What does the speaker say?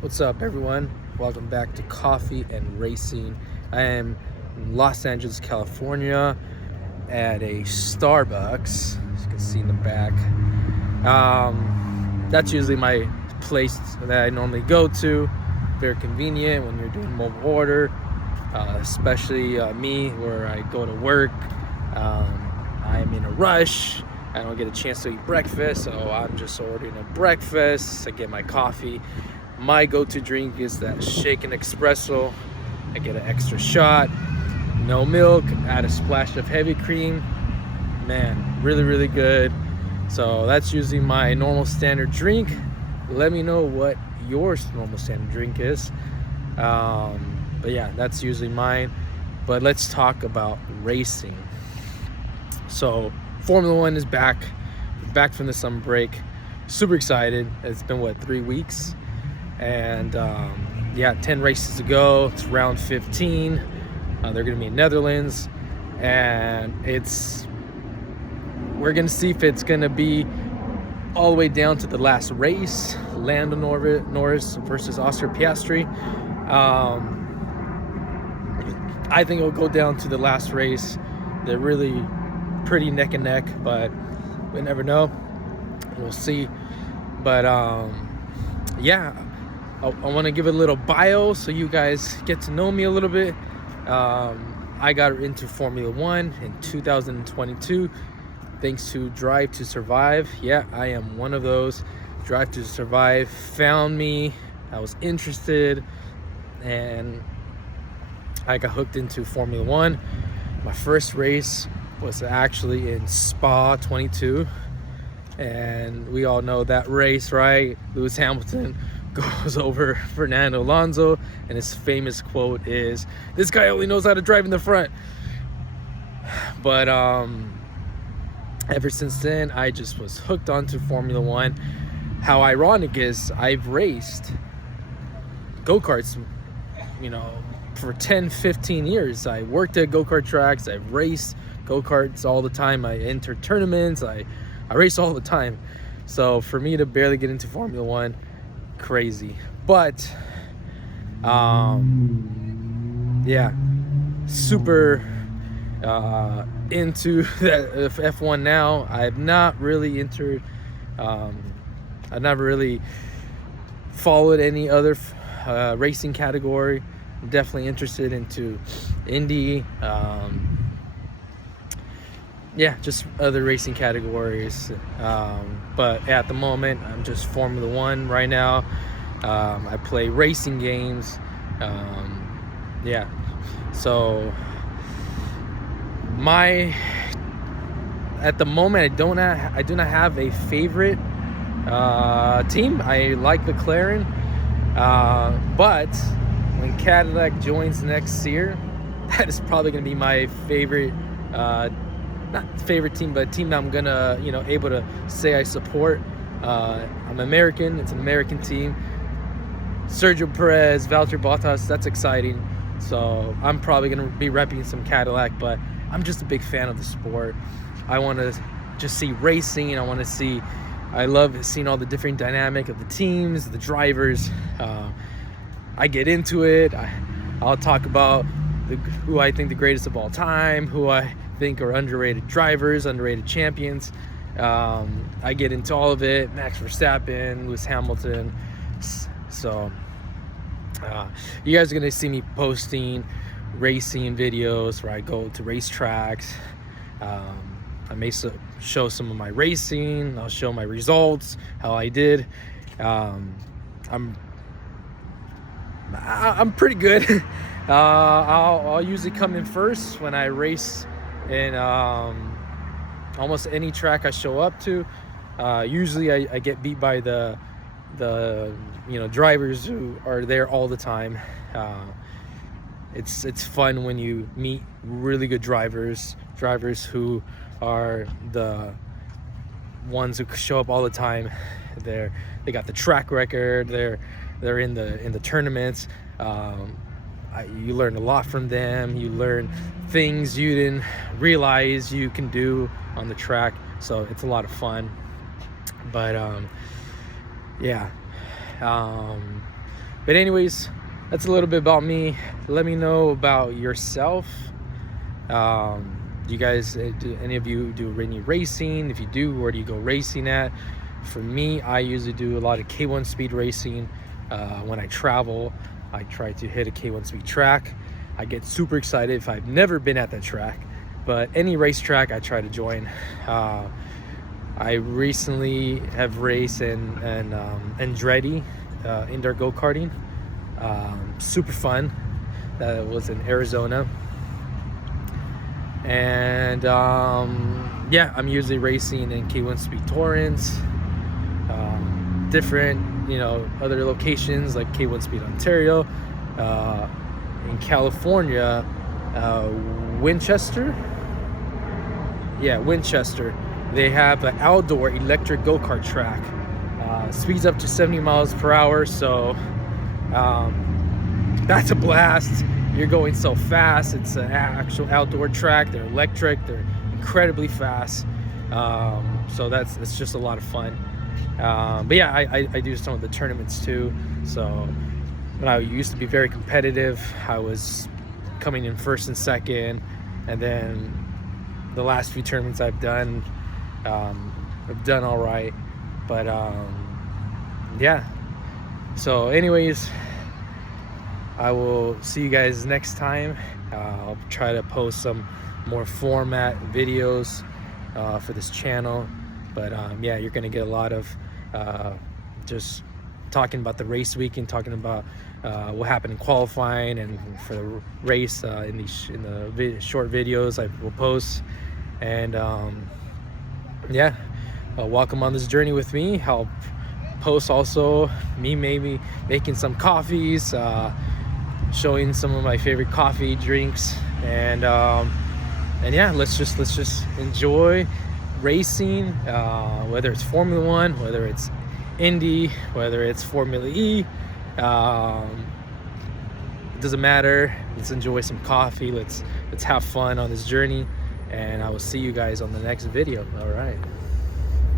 What's up, everyone? Welcome back to Coffee and Racing. I am in Los Angeles, California at a Starbucks, as you can see in the back. That's usually my place that I normally go to. Very convenient when you're doing mobile order, especially me, where I go to work. I'm in a rush. I don't get a chance to eat breakfast, so I'm just ordering a breakfast. I get my coffee. My go-to drink is that shaken espresso. I get an extra shot, no milk, add a splash of heavy cream. Man, really good. So that's usually my normal standard drink. Let me know what your normal standard drink is. But yeah, that's usually mine. But let's talk about racing. So Formula One is back from the summer break. Super excited. It's been 3 weeks, and 10 races to go. It's round 15. They're going to be in Netherlands, and we're going to see if it's going to be all the way down to the last race. Lando Norris versus Oscar Piastri. I think it'll go down to the last race. They're really pretty neck and neck, but we never know. We'll see. But I want to give a little bio so you guys get to know me a little bit. I got into Formula One in 2022 thanks to Drive to Survive. Yeah, I am one of those. Drive to Survive found me. I was interested, and I got hooked into Formula One. My first race was actually in Spa 22, and we all know that race, right? Lewis Hamilton goes over Fernando Alonso, and his famous quote is, "This guy only knows how to drive in the front." But ever since then, I just was hooked onto Formula One. How ironic is I've raced go-karts, for 10-15 years. I worked at go-kart tracks. I've raced go-karts all the time. I enter tournaments. I race all the time. So for me to barely get into Formula One, crazy. But super into that F1 now. I've not really entered. I've never really followed any other racing category. I'm definitely interested into Indy. Just other racing categories. But at the moment, I'm just Formula One right now. I play racing games. So at the moment, I do not have a favorite team. I like McLaren, but when Cadillac joins next year, that is probably going to be my favorite. Not favorite team, but a team that I'm gonna, able to say I support. I'm American. It's an American team. Sergio Perez, Valtteri Bottas. That's exciting. So I'm probably gonna be repping some Cadillac, but I'm just a big fan of the sport. I want to just see racing. I love seeing all the different dynamic of the teams, the drivers. I get into it. I'll talk about who I think the greatest of all time, who I think are underrated drivers, underrated champions. I get into all of it. Max Verstappen, Lewis Hamilton. So you guys are going to see me posting racing videos where I go to racetracks. I may show some of my racing. I'll show my results, how I did. I'm pretty good. I'll usually come in first when I race in almost any track I show up to. Usually I get beat by the drivers who are there all the time. It's fun when you meet really good drivers who are the ones who show up all the time. They got the track record. They're in the tournaments. You learn a lot from them. You learn things you didn't realize you can do on the track. So it's a lot of fun. But But anyways, that's a little bit about me. Let me know about yourself. Do you guys, do any of you do any racing? If you do, where do you go racing at? For me, I usually do a lot of K1 speed racing. When I travel, I try to hit a K1 speed track. I get super excited if I've never been at that track, but any racetrack I try to join. I recently have raced in Andretti indoor go-karting. Super fun. That was in Arizona. And yeah, I'm usually racing in K1 speed Torrance, different, other locations like K1 speed Ontario, in California, Winchester. They have an outdoor electric go-kart track. Speeds up to 70 miles per hour, so that's a blast. You're going so fast. It's an actual outdoor track. They're electric. They're incredibly fast. So it's just a lot of fun. But yeah, I do some of the tournaments too. So when I used to be very competitive, I was coming in first and second, and then the last few tournaments I've done all right. But yeah. So anyways, I will see you guys next time. I'll try to post some more format videos for this channel. But yeah, you're gonna get a lot of just talking about the race week and talking about what happened in qualifying and for the race in the short videos I will post. And yeah, welcome on this journey with me. I'll post also me maybe making some coffees, showing some of my favorite coffee drinks, and yeah, let's just enjoy racing, whether it's Formula One, whether it's Indy, whether it's Formula E. It doesn't matter. Let's enjoy some coffee. Let's have fun on this journey, and I will see you guys on the next video. All right.